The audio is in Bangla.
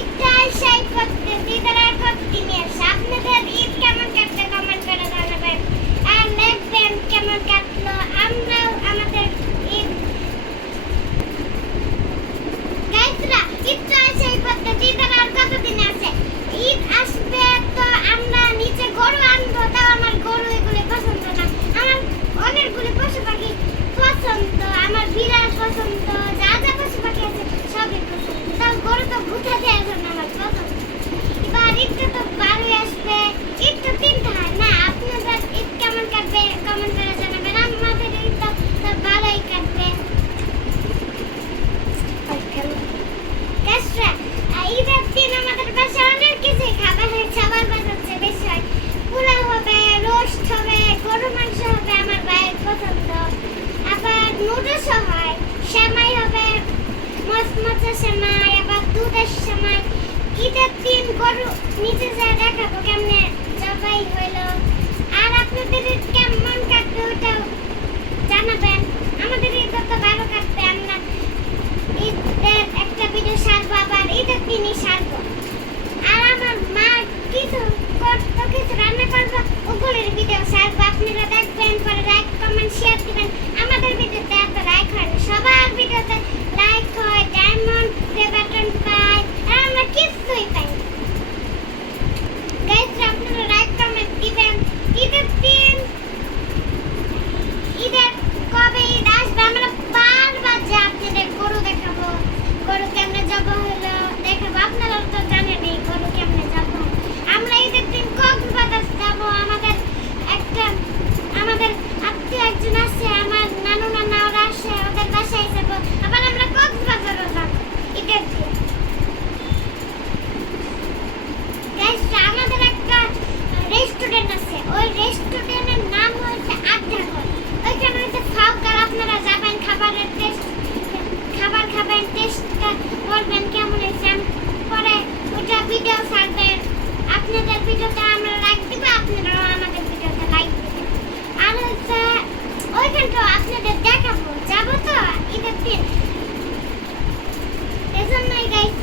ঈদটা সেই করতেছি তারা কতদিনে আসে আপনাদের ঈদ কেমন কাটছে কমেন্ট করে জানাবেন আর দেখবেন কেমন কাটলো আমরাও আমাদের ঈদ গাইসরা ঈদটা সেই করতেছি তারা কতদিনে আসে ঈদ আসবে তো আমরা নিচে গরু আনবো তাও আমার গরু এগুলো পছন্দ না আমার অনেকগুলো পশু পাখি পছন্দ আমার বিড়াল পছন্দ যা যা পশু পাখি আছে সবই পছন্দ তাও গরু তো ভুটা দেওয়ার জন্য আমার পছন্দ এবার ঈদটা তো বারোই আসবে ঈদ তো তিনটা হয় না আপনাদের ঈদ কেমন কাটবে কমেন্ট করে জানাবেন আমাদের ঈদ তো ভালোই কাটবে ঈদের দিন আমাদের বাসায় অনেক কিছু খাবার বানাচ্ছে বেশি হয় পোলাও হবে রোস্ট হবে গরু মাংস হবে আমার ভাইয়ের পছন্দ আবার নুডলস হয় সেমাই হবে মচমচে সেমাই আবার দুধের সেমাই ঈদের দিন গরু নিচে যায় দেখাবো কেমনে জবাই হইলো আর আপনাদের ঈদ কেমন কাটবে ওটাও জানাবেন আমাদের ঈদ তো ভালো কাটবে আমরা ঈদের একটা ভিডিও সারবো আবার ঈদের দিনই সারবো আর আমার মা কিছু রান্না করবো ওগুলোর ভিডিও সারবো আপনারা দেখবেন পরে লাইক কমেন্ট শেয়ার দিবেন আমাদের ভিডিওতে এত লাইক হয় না সবার ভিডিওতে লাইক হয় ডায়মন্ড প্লে বাটন পাই আর আমরা কিছুই পাই না গাইস আপনারা লাইক কমেন্ট দিবেন ঈদের দিন ঈদের কবে ঈদ আসবে আমরা বারবার যে আপনাদের গরু দেখাবো গরু কেমনে জবা হলো দেখাবো আপনারা তো জানেনই গরু কেমনে জবা আমরা ঈদের দিন কক্সবাজার যাবো আমাদের আত্মীয় একজন আছে আমার নানু নানা ওরা আসে ওদের বাসায় যাবো আবার আমরা কক্সবাজারও যাবো ঈদের দিন গাইস আমাদের একটা রেস্টুরেন্ট আছে ওই রেস্টুরেন্টের নাম হচ্ছে আড্ডাঘর ওইখানে হচ্ছে ফাউকার আপনারা যাবেন খাবার খাবেন টেস্টটা করবেন কেমন হয়েছে পরে ওটা ভিডিও ছাড়বেন আপনাদের ভিডিওতে আমরা লাইক দিব আপনারাও আমাদের ভিডিওতে লাইক দিবেন আর হচ্ছে ওইখানটাও আপনাদের দেখাবো যাবো তো ঈদের দিন এজন্যই গাইস